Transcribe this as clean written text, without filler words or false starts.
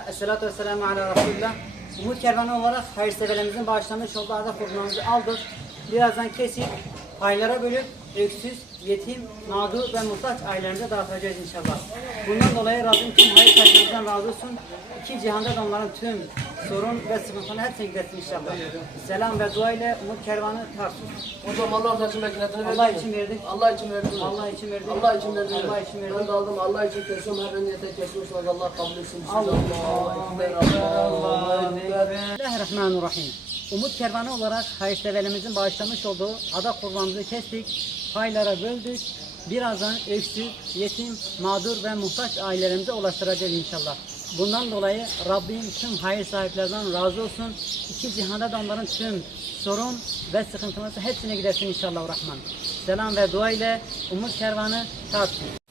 Esselatu vesselamu ala Resulullah. Umut Kervanı olarak hayırseverlerimizin bağışlanmış olduğu ada kurbanımızı aldık. Birazdan kesip paylara bölüp öksüz, yetim, mağdur ve muhtaç ailelerimize dağıtacağız inşallah. Bundan dolayı Rabbim tüm hayır sahiplerinden razı olsun. İki cihanda da onların tüm sorun ve sıkıntılarını hepsine gidersin inşallah. Selam ve dua ile Umut Kervanı Tarsus. Hocam Allah için makinesini Allah için verdik. Allah için verdim. Allah için verdik. Allah için verdim. Allah için verdik. Ben de aldım. Allah için kesiyorum. Her niyete kesiyorsanız Allah kabul etsin. Allah Allah Ekber. Bismillahirrahmanirrahim. Umut Kervanı olarak hayırseverlerimizin bağışlamış olduğu ada kurbanımızı kestik. Paylara böldük. Birazdan öksüz, yetim, mağdur ve muhtaç ailelerimize ulaştıracağız inşallah. Bundan dolayı Rabbim tüm hayır sahiplerinden razı olsun. İki cihanda da onların tüm sorun ve sıkıntıları hepsine gidersin inşallah Rahman. Selam ve dua ile Umut Kervanı Tarsus.